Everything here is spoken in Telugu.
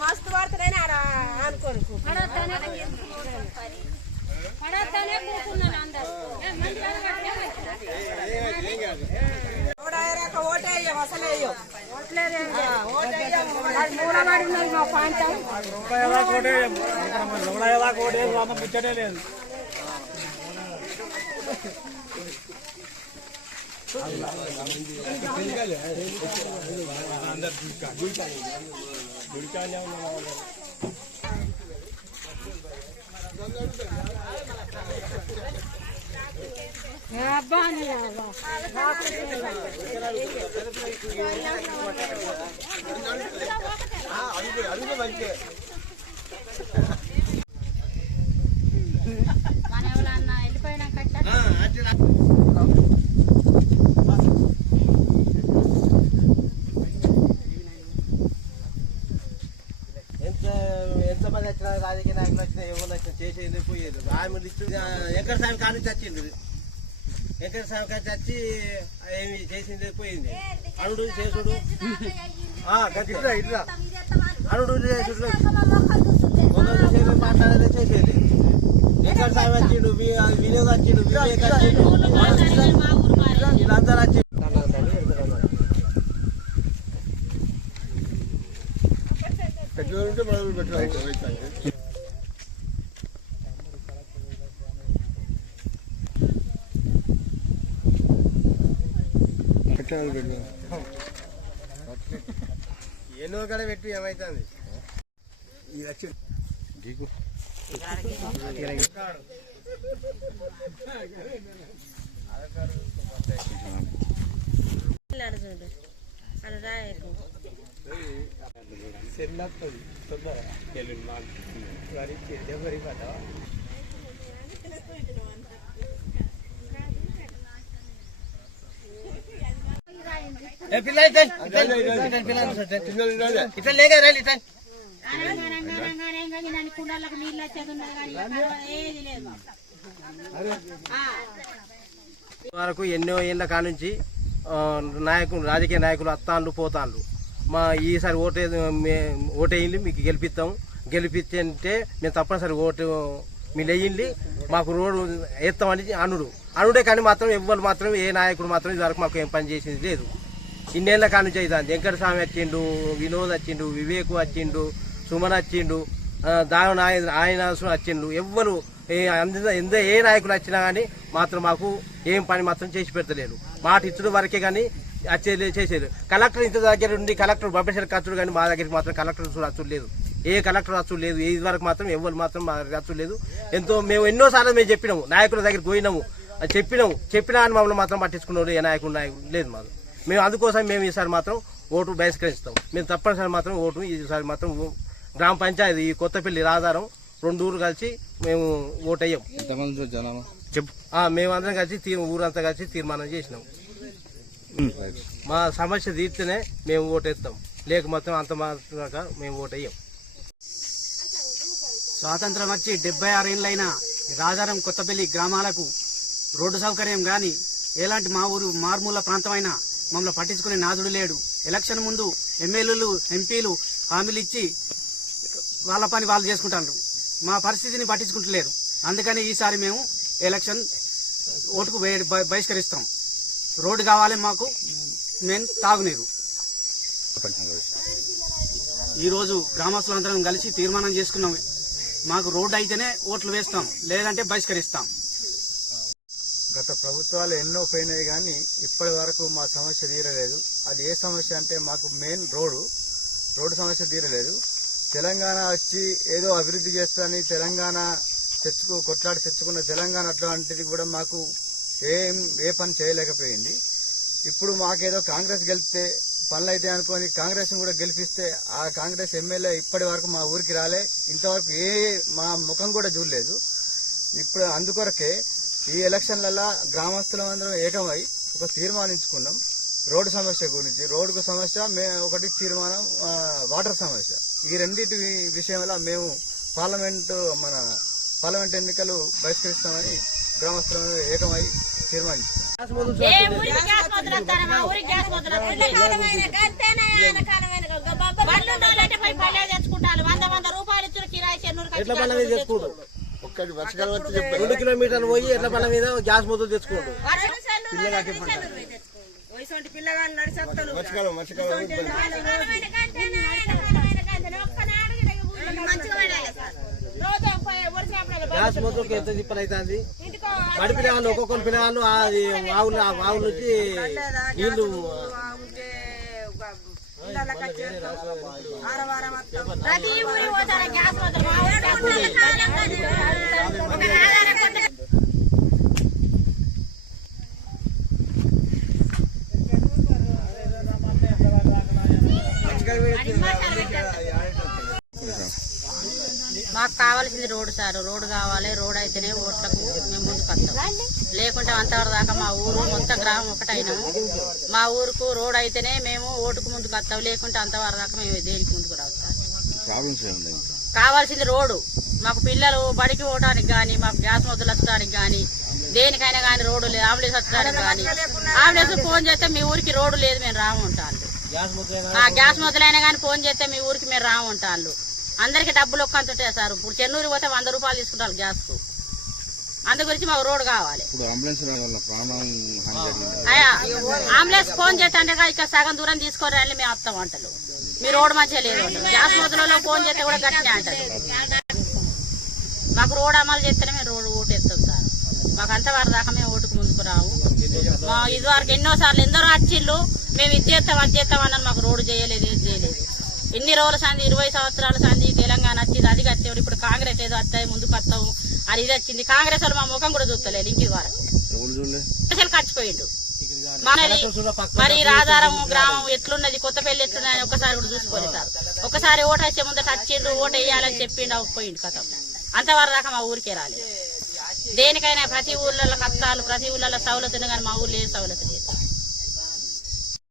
మస్తు పడుతున్నాయి అనుకోరు ఓటేయం అసలు వేయం ముచ్చటే లేదు ఎంతమంది వచ్చినా రాజకీయ నాయకులు వచ్చినా ఎవరు వచ్చినా చేసేది పోయేది ఆమె వెంకట స్వామి కాడి నుంచి వచ్చింది వెంకట స్వామి కాడి వచ్చి ఏమి చేసింది పోయింది అడుడు చేసుడు ఇట్లా అడుడు చేసుడు మాట్లాడేది చేసేది వెంకట స్వామి వచ్చిండు వినోద్ వచ్చిండు వివేక్ వచ్చిండు వీళ్ళందరూ వచ్చి ఎన్నో కడ పెట్టి ఏమైతుంది ఈ లక్ష్యం వరకు ఎన్నో ఏళ్ళ కానుంచి నాయకులు రాజకీయ నాయకులు అత్తాన్లు పోతాన్లు మా ఈసారి ఓటేయండి మీకు గెలిపిస్తాం గెలిపించంటే మేము తప్పనిసరి ఓటు మీరు వేయండి మాకు రోడ్డు వేస్తామని అనుడే కానీ మాత్రం ఎవ్వరు మాత్రం ఏ నాయకుడు మాత్రం ఇదివరకు మాకు ఏం పని చేసింది లేదు ఇన్నేళ్ల కానుంచి అవుతుంది వెంకట స్వామి వచ్చిండు వినోద్ వచ్చిండు వివేక్ వచ్చిండు సుమన్ వచ్చిండు దాని ఆయన వచ్చిండు ఎవ్వరు ఏ నాయకులు వచ్చినా కానీ మాత్రం మాకు ఏం పని మాత్రం చేసి పెడతలేరు మాట ఇచ్చుడు వరకే కానీ వచ్చేది చేసేది కలెక్టర్ ఇంత దగ్గర ఉండి కలెక్టర్ ప్రొఫెసర్ ఖర్చుడు కానీ మా దగ్గరికి మాత్రం కలెక్టర్ రచ్చుడు లేదు ఏ కలెక్టర్ రచ్చుడు లేదు ఇది వరకు మాత్రం ఎవరు మాత్రం మా రచ్చుడు లేదు ఎంతో మేము ఎన్నోసార్లు మేము చెప్పినాము నాయకుల దగ్గరికి పోయినాము చెప్పినా అని మమ్మల్ని మాత్రం పట్టించుకున్నాడు ఏ నాయకుడు లేదు మాకు మేము అందుకోసం మేము ఈసారి మాత్రం ఓటు బహిష్కరిస్తాం మేము తప్పనిసరి మాత్రం ఓటు ఈసారి మాత్రం గ్రామ పంచాయతీ ఈ కొత్తపల్లి రాధారం 2 ఊరు కలిసి మేము ఓటు అయ్యాం మేమందరం కలిసి ఊరంతా కలిసి తీర్మానం చేసినాం మా సమస్య తీర్చినే మేము ఓటేస్తాం లేక మొత్తం అంత మాత్రం మేము ఓటు అయ్యాం స్వాతంత్రం వచ్చి 76 ఏళ్ళైన రాజారం కొత్తపల్లి గ్రామాలకు రోడ్డు సౌకర్యం కానీ ఎలాంటి మా ఊరు మారుమూల ప్రాంతమైన మమ్మల్ని పట్టించుకునే నాదుడు లేడు ఎలక్షన్ ముందు ఎమ్మెల్యేలు ఎంపీలు హామీలు ఇచ్చి వాళ్ళ పని వాళ్ళు చేసుకుంటారు మా పరిస్థితిని పట్టించుకుంటలేరు అందుకని ఈసారి మేము ఎలక్షన్ ఓటుకు బహిష్కరిస్తాం రోడ్డు కావాలి మాకు మేము తాగునీరు ఈరోజు గ్రామస్తులందరం కలిసి తీర్మానం చేసుకున్నాం మాకు రోడ్డు అయితేనే ఓట్లు వేస్తాం లేదంటే బహిష్కరిస్తాం గత ప్రభుత్వాలు ఎన్నో పోయినాయి కానీ ఇప్పటి వరకు మా సమస్య తీరలేదు అది ఏ సమస్య అంటే మాకు మెయిన్ రోడ్డు సమస్య తీరలేదు తెలంగాణ వచ్చి ఏదో అభివృద్ధి చేస్తానని తెలంగాణ కొట్లాడి తెచ్చుకున్న తెలంగాణ అట్లాంటిది కూడా మాకు ఏ పని చేయలేకపోయింది ఇప్పుడు మాకేదో కాంగ్రెస్ గెలిస్తే పనులు అయితే అనుకోని కాంగ్రెస్ కూడా గెలిపిస్తే ఆ కాంగ్రెస్ ఎమ్మెల్యే ఇప్పటి వరకు మా ఊరికి రాలే ఇంతవరకు మా ముఖం కూడా చూడలేదు ఇప్పుడు అందుకొరకే ఈ ఎలక్షన్లలో గ్రామస్తులందరం ఏకమై ఒక తీర్మానించుకున్నాం రోడ్డు సమస్య గురించి రోడ్డు సమస్య ఒకటి తీర్మానం వాటర్ సమస్య ఈ రెండింటి విషయంలో మేము పార్లమెంట్ ఎన్నికలు బహిష్కరిస్తామని గ్రామస్తులను ఏకమై తీర్మానించుకున్నాం ఎట్ల బండ్ల మీద తెచ్చుకోడు. ఒక్కటి వర్షకాలం వస్తే చెప్పారు 2 కిలోమీటర్లు పోయి ఎట్ల బండ్ల మీద గ్యాస్ మొదలు తెచ్చుకోడు. పిల్లగాళ్ళు నడిచేస్తాను వర్షకాలం గ్యాస్ మొదలుకి ఎంత తిప్పలు అవుతుంది. బడి పిల్లగాళ్ళు ఒక్కొక్కరు పిల్లగాళ్ళు అది ఆవుల నుంచి నీళ్లు ప్రతి ఊరికి పోతారా గ్యాస్ మాకు కావాల్సింది రోడ్డు సార్. రోడ్డు కావాలి. రోడ్డు అయితేనే ఓట్లకు మేము ముందుకు వస్తాం. లేకుంటే అంతవరకు దాకా మా ఊరు మొత్తం గ్రామం ఒకటైనాము. మా ఊరుకు రోడ్డు అయితేనే మేము ఓటుకు ముందుకు వస్తాం. లేకుంటే అంతవరకు దాకా మేము దేనికి ముందుకు రాస్తాం. కావాల్సింది రోడ్డు. మాకు పిల్లలు బడికి పోవడానికి కానీ, మాకు గ్యాస్ మొదలు వచ్చడానికి కానీ, దేనికైనా కానీ రోడ్డు లేదు. అంబులెన్స్ వచ్చడానికి కానీ, అంబులెన్స్ ఫోన్ చేస్తే మీ ఊరికి రోడ్డు లేదు మేము రాము ఉంటాను. గ్యాస్ మొదలైనా కానీ ఫోన్ చేస్తే మీ ఊరికి మేము రాము ఉంటాను. అందరికి డబ్బులు ఒక్కంత ఉంటాయి సార్. ఇప్పుడు చెన్నూరు పోతే 100 రూపాయలు తీసుకుంటారు గ్యాస్ కు. అందు గురించి మాకు రోడ్డు కావాలి. అంబులెన్స్ ఫోన్ చేస్తే అంటే ఇక్కడ సగం దూరం తీసుకోరండి మేము వస్తాం వంటలు. మీ రోడ్డు మంచిగా లేదు. గ్యాస్ మొదలలో ఫోన్ చేస్తే కూడా గట్టినే అంటారు. మాకు రోడ్డు అమలు చేస్తేనే మేము రోడ్డు ఓటేస్తాం సార్. మాకు అంతవరకు దాకా మేము ఓటుకు ముందుకు రావు. మా ఇదివరకు ఎన్నోసార్లు ఎందరో వచ్చిళ్ళు మేము ఇది చేస్తాం అది చేస్తాం అన్నది. మాకు రోడ్డు చేయలేదు, ఏది చేయలేదు. ఇన్ని రోజుల సంది 20 సంవత్సరాల సంది తెలంగాణ వచ్చింది. అది కట్టాడు. ఇప్పుడు కాంగ్రెస్ ఏదో వస్తాయి ముందుకు వస్తాము అది ఇది వచ్చింది. కాంగ్రెస్ వాళ్ళు మా ముఖం కూడా చూస్తలేదు. ఇంక వరకు అసలు ఖర్చిపోయిండు. మరి రాజారం గ్రామం ఎట్లున్నది, కొత్తపల్లి ఎట్లున్నది అని ఒక్కసారి కూడా చూసుకోలేదు సార్. ఒక్కసారి ఓటు వచ్చే ముందట వచ్చిండు, ఓటు వేయాలని చెప్పిండు, పోయిండు కథ. అంతవరకు దాకా మా ఊరికే రాలేదు. దేనికైనా ప్రతి ఊర్లలో కష్టాలు, ప్రతి ఊర్లలో సౌలతులు కానీ మా ఊర్లో ఏ సౌలత లేదు.